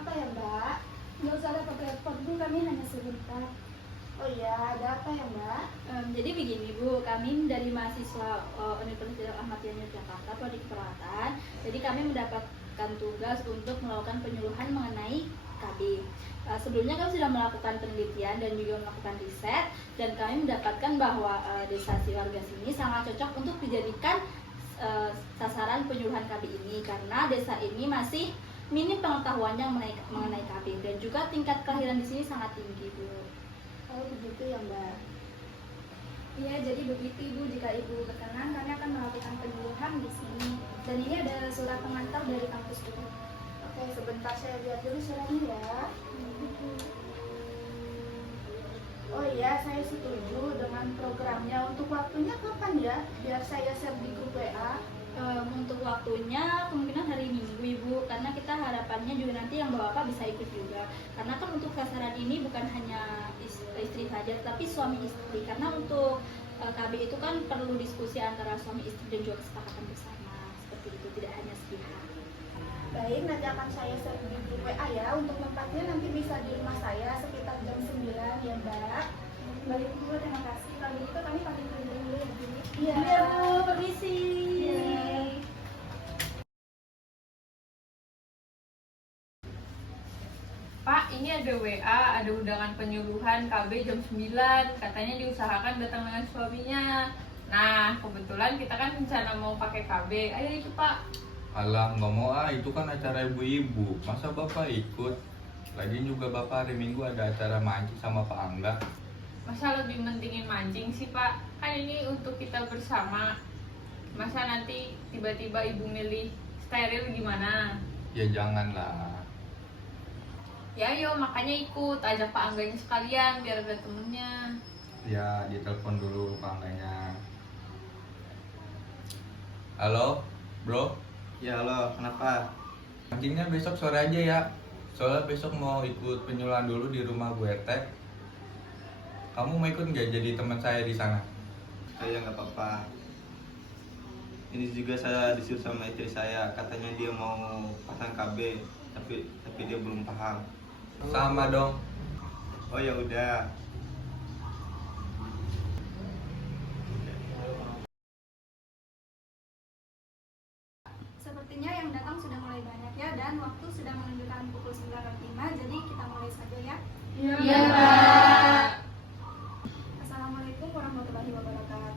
Apa ya Mbak? Nggak usah repot-repot Bu, kami hanya sebentar. Oh iya, ada apa ya Mbak? Jadi begini Bu, kami dari mahasiswa Universitas Ahmad Yani Jakarta, Prodi Keperawatan. Jadi kami mendapatkan tugas untuk melakukan penyuluhan mengenai KB. Sebelumnya kami sudah melakukan penelitian dan juga melakukan riset, dan kami mendapatkan bahwa desa Siwarga sini sangat cocok untuk dijadikan sasaran penyuluhan KB ini, karena desa ini masih minim pengetahuannya mengenai KB, dan juga tingkat kelahiran di sini sangat tinggi Bu. Oh begitu ya Mbak. Iya, jadi begitu Ibu. Jika Ibu berkenan, kami akan melakukan penyuluhan di sini. Dan ini ada surat pengantar dari kampus Ibu. Oke, sebentar saya lihat dulu suratnya ya. Oh iya, saya setuju dengan programnya. Untuk waktunya kapan ya? Biar saya share di grup WA. Untuk waktunya kemungkinan hari Minggu Ibu, karena kita harapannya juga nanti yang Bapak bisa ikut juga. Karena kan untuk sasaran ini bukan hanya istri saja, tapi suami istri. Karena untuk KB itu kan perlu diskusi antara suami istri dan juga kesepakatan bersama. Seperti itu, tidak hanya sepihak. Baik, nanti akan saya share di grup WA ya. Untuk tempatnya nanti bisa di rumah saya sekitar jam 9 ya Mbak. Baik Bu, terima kasih. Kalau begitu kami pamit dulu ya Bu. Iya. Iya Bu, permisi. Pak, ini ada WA, ada undangan penyuluhan KB jam 9. Katanya diusahakan datang dengan suaminya. Nah, kebetulan kita kan rencana mau pakai KB. Ayo itu Pak. Alah, nggak mau itu kan acara ibu-ibu. Masa bapak ikut? Lagian juga bapak hari Minggu ada acara mancing sama Pak Angga. Masa lebih mentingin mancing sih Pak? Kan ini untuk kita bersama. Masa nanti tiba-tiba ibu milih steril gimana? Ya janganlah. Ya ayo, makanya ikut. Ajak Pak Angganya sekalian biar ada temennya. Ya, ditelepon dulu Pak Angganya. Halo, bro. Ya halo, kenapa? Mancingnya besok sore aja ya. Soalnya besok mau ikut penyuluhan dulu di rumah Bu RT. Kamu mau ikut nggak jadi teman saya di sana? Ya nggak apa-apa. Ini juga saya disuruh sama istri saya, katanya dia mau pasang KB, tapi dia belum paham. Sama dong. Oh ya udah. Sepertinya yang datang sudah mulai banyak ya, dan waktu sudah menunjukkan pukul 9.05, jadi kita mulai saja ya. Iya Pak. Assalamualaikum warahmatullahi wabarakatuh.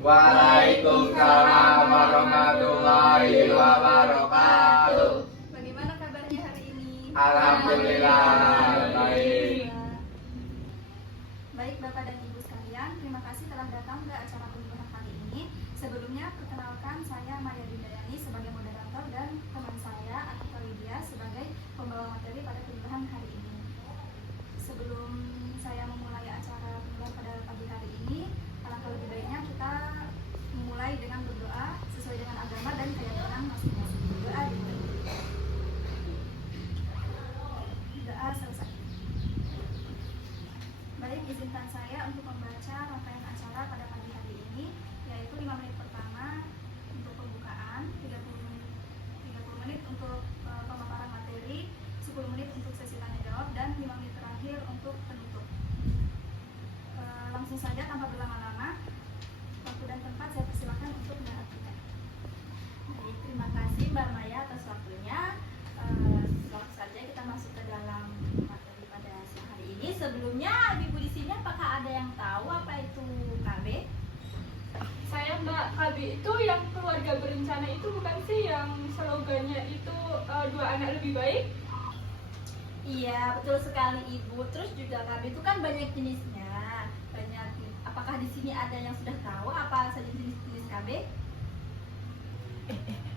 Waalaikumsalam warahmatullahi wabarakatuh. Bagaimana kabarnya hari ini? Alhamdulillah baik. Baik Bapak dan Ibu sekalian, terima kasih telah datang ke acara penyuluhan kali ini. Sebelumnya perkenalkan, saya Maya Dindayani sebagai moderator dan teman saya Anika Widya sebagai pembawa materi pada penyuluhan hari ini. Sebelum saya memulai acara penyuluhan pada pagi hari ini, alangkah lebih baiknya kita memulai dengan berdoa sesuai dengan agama dan keyakinan masing-masing. Doa dimulai. Doa selesai. Baik, izinkan saya untuk membaca rangkaian acara pada pagi hari ini, yaitu 5 menit pertama untuk pembukaan, 30 menit untuk pemaparan materi, 10 menit untuk sesi tanya jawab, dan 5 menit terakhir untuk penutup. Langsung saja tanpa berlama-lama, waktu dan tempat saya persilakan untuk mengartikan. Baik, terima kasih Mbak Maya atas waktunya. Langsung saja kita masuk ke dalam materi pada siang hari ini. Sebelumnya, ibu di sini apakah ada yang tahu apa itu KB? Saya Mbak, KB itu yang keluarga berencana itu bukan sih yang slogannya itu 2 anak lebih baik? Iya, betul sekali Ibu. Terus juga KB itu kan banyak jenisnya. Apakah di sini ada yang sudah tahu apa saja jenis-jenis KB?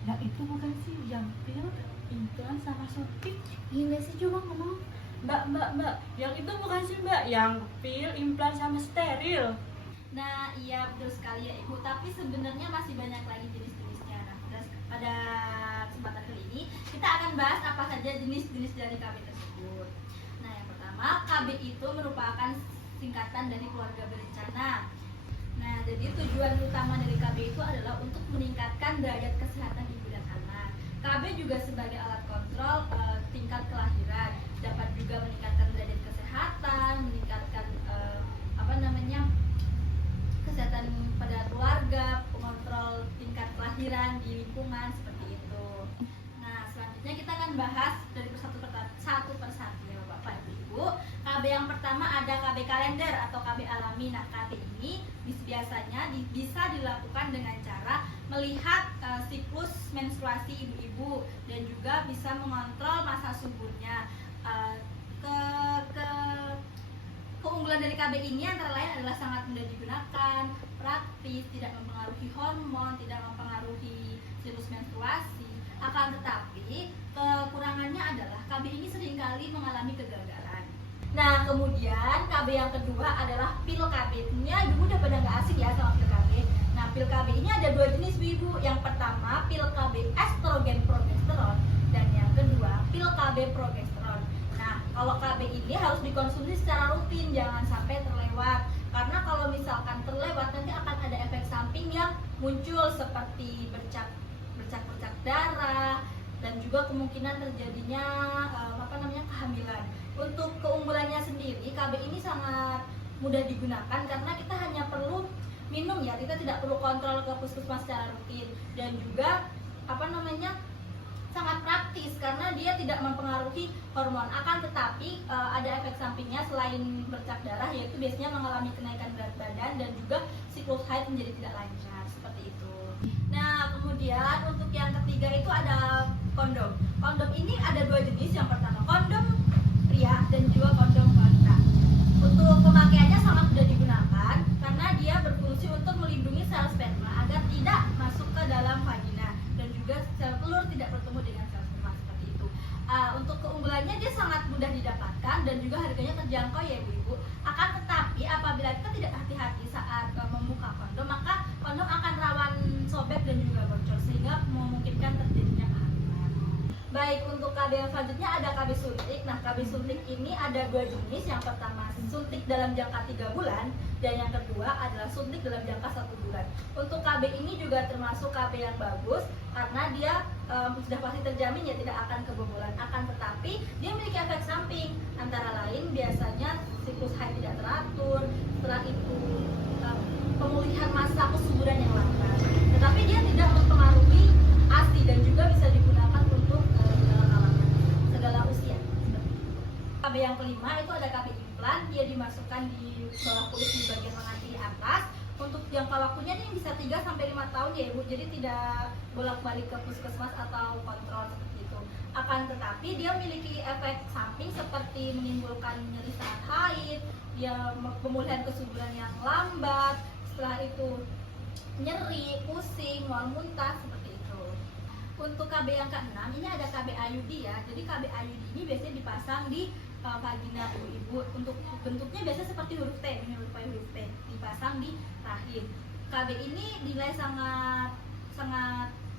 Yang itu bukan sih yang pil, implan sama suntik. Iya sih, coba ngomong. Mbak, yang itu bukan sih Mbak, yang pil, implan sama steril. Nah, iya betul sekali ya Ibu. Tapi sebenarnya masih banyak lagi jenis-jenisnya. Nah, pada kesempatan kali ini kita akan bahas apa saja jenis-jenis dari KB tersebut. Nah, yang pertama, KB itu merupakan singkatan dari keluarga berencana. Nah, jadi tujuan utama dari KB itu adalah untuk meningkatkan derajat kesehatan ibu dan anak. KB juga sebagai alat kontrol tingkat kelahiran, dapat juga meningkatkan derajat kesehatan, meningkatkan kesehatan pada keluarga, pengontrol tingkat kelahiran di lingkungan seperti itu. Nah, selanjutnya kita akan bahas dari satu persatu ya Bapak Ibu. KB yang pertama ada KB kalender atau KB alami. Nah, KB ini biasanya bisa dilakukan dengan cara melihat siklus menstruasi ibu-ibu dan juga bisa mengontrol masa suburnya. Keunggulan dari KB ini antara lain adalah sangat mudah digunakan, praktis, tidak mempengaruhi hormon, tidak mempengaruhi siklus menstruasi. Akan tetapi kekurangannya adalah KB ini seringkali mengalami kegagalan. Nah, kemudian KB yang kedua adalah pil KB. Ini ibu udah pada nggak asing ya sama pil KB. Nah, pil KB ini ada dua jenis ibu. Yang pertama pil KB estrogen progesteron dan yang kedua pil KB progesteron. Nah, kalau KB ini harus dikonsumsi secara rutin, jangan sampai terlewat. Karena kalau misalkan terlewat nanti akan ada efek samping yang muncul seperti bercak-bercak darah dan juga kemungkinan terjadinya kehamilan. Untuk keunggulannya sendiri, KB ini sangat mudah digunakan karena kita hanya perlu minum ya, kita tidak perlu kontrol ke puskesmas secara rutin dan juga sangat praktis karena dia tidak mempengaruhi hormon. Akan tetapi ada efek sampingnya selain bercak darah, yaitu biasanya mengalami kenaikan berat badan dan juga siklus haid menjadi tidak lancar seperti itu. Nah, kemudian untuk yang ketiga itu ada kondom. Kondom ini ada dua jenis. Yang pertama kondom pria dan juga kondom wanita. Untuk pemakaiannya sangat mudah digunakan karena dia berfungsi untuk melindungi sel sperma agar tidak masuk ke dalam vagina dan juga sel telur tidak bertemu dengan sel sperma seperti itu. Untuk keunggulannya dia sangat mudah didapatkan dan juga harganya terjangkau ya ibu-ibu. Akan tetapi apabila kita tidak hati-hati saat membuka kondom, maka kondom akan rawan sobek dan juga bocor sehingga memungkinkan terjadinya kehamilan. Baik, untuk KB yang selanjutnya ada KB suntik. Nah, KB suntik ini ada dua jenis. Yang pertama suntik dalam jangka 3 bulan dan yang kedua adalah suntik dalam jangka 1 bulan. Untuk KB ini juga termasuk KB yang bagus karena dia sudah pasti terjamin ya tidak akan kebobolan. Akan tetapi dia memiliki efek samping, antara lain biasanya siklus haid tidak teratur, setelah itu pemulihan masa kesuburan yang lambat. Tetapi dia tidak mempengaruhi ASI dan juga bisa digunakan untuk segala usia. KB yang kelima itu ada KB implan. Dia dimasukkan di bawah kulit di bagian lengan kiri atas. Untuk jangka waktunya ini bisa 3-5 tahun ya ibu. Jadi tidak bolak-balik ke puskesmas atau kontrol seperti itu. Akan tetapi dia memiliki efek samping seperti menimbulkan nyeri saat haid, dia pemulihan kesuburan yang lambat, setelah itu nyeri, pusing, mual muntah seperti itu. Untuk KB yang ke-6 ini ada KB IUD ya. Jadi KB IUD ini biasanya dipasang di vagina ibu-ibu. Untuk bentuknya biasanya seperti huruf T, menyerupai huruf T, dipasang di rahim. KB ini dinilai sangat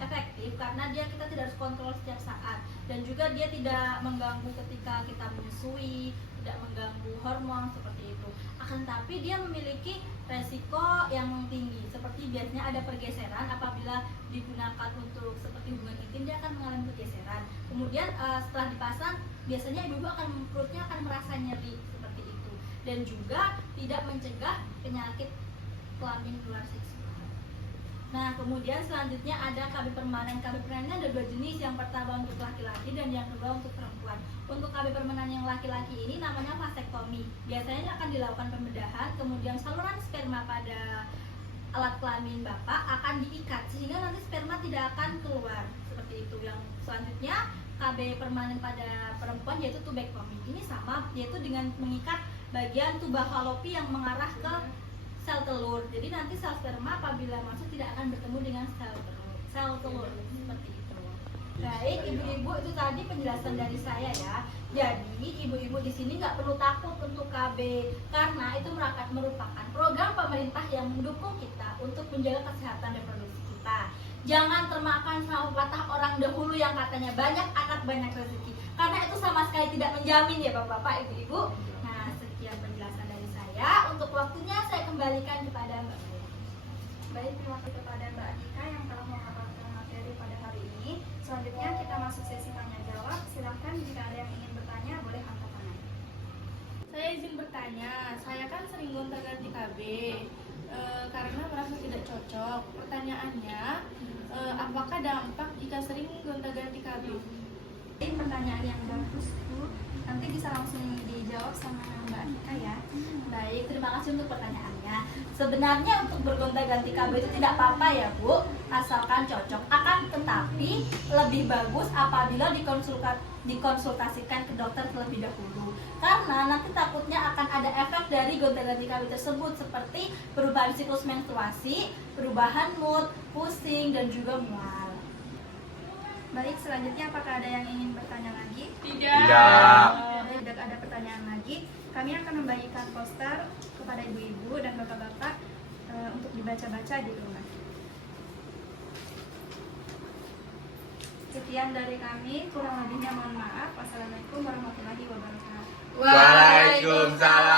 efektif karena kita tidak harus kontrol setiap saat dan juga dia tidak mengganggu ketika kita menyusui, tidak mengganggu hormon seperti itu. Akan tapi dia memiliki resiko yang tinggi seperti biasanya ada pergeseran apabila digunakan untuk seperti hubungan intim, dia akan mengalami pergeseran. Kemudian setelah dipasang biasanya ibu perutnya akan merasa nyeri seperti itu dan juga tidak mencegah penyakit kelamin luar seksual. Nah, kemudian selanjutnya ada KB permanen. KB permanen ada dua jenis, yang pertama untuk laki-laki dan yang kedua untuk perempuan. Untuk KB permanen yang laki-laki ini namanya vasektomi. Biasanya akan dilakukan pembedahan, kemudian saluran sperma pada alat kelamin bapak akan diikat sehingga nanti sperma tidak akan keluar seperti itu. Yang selanjutnya KB permanen pada perempuan yaitu tubektomi. Ini sama, yaitu dengan mengikat bagian tuba falopi yang mengarah ke sel telur. Jadi nanti sel sperma apabila masuk tidak akan bertemu dengan sel telur seperti itu. Baik, ibu-ibu, itu tadi penjelasan dari saya ya. Jadi ibu-ibu di sini nggak perlu takut untuk KB karena itu merupakan program pemerintah yang mendukung kita untuk menjaga kesehatan reproduksi kita. Jangan termakan sama patah orang dahulu yang katanya banyak anak banyak rezeki, karena itu sama sekali tidak menjamin ya bapak-bapak, ibu-ibu. Nah, sekian penjelasan dari saya. Untuk waktunya saya kembalikan kepada Mbak Maya. Baik, terima kasih kepada Mbak Adika yang telah mengabarkan materi pada hari hari ini. Selanjutnya kita masuk sesi tanya jawab. Silahkan jika ada yang ingin bertanya boleh angkat tangan. Saya izin bertanya, saya kan sering gonta-ganti KB karena merasa tidak cocok. Pertanyaannya, apakah dampak jika sering gonta-ganti KB? Ini pertanyaan yang bagus, Bu. Nanti bisa langsung dijawab sama Mbak Anika ya. Baik, terima kasih untuk pertanyaannya. Sebenarnya untuk bergonta-ganti KB itu tidak apa-apa ya Bu, asalkan cocok. Akan tetapi lebih bagus apabila dikonsultasikan ke dokter terlebih dahulu. Karena nanti takutnya akan ada efek dari gonta-ganti KB tersebut seperti perubahan siklus menstruasi, perubahan mood, pusing, dan juga mual. Baik, selanjutnya apakah ada yang ingin bertanya lagi? Tidak. Tidak ada pertanyaan lagi. Kami akan membagikan poster kepada ibu-ibu dan bapak-bapak untuk dibaca-baca di rumah. Sekian dari kami, kurang lebihnya mohon maaf. Wassalamualaikum warahmatullahi wabarakatuh. Waalaikumsalam.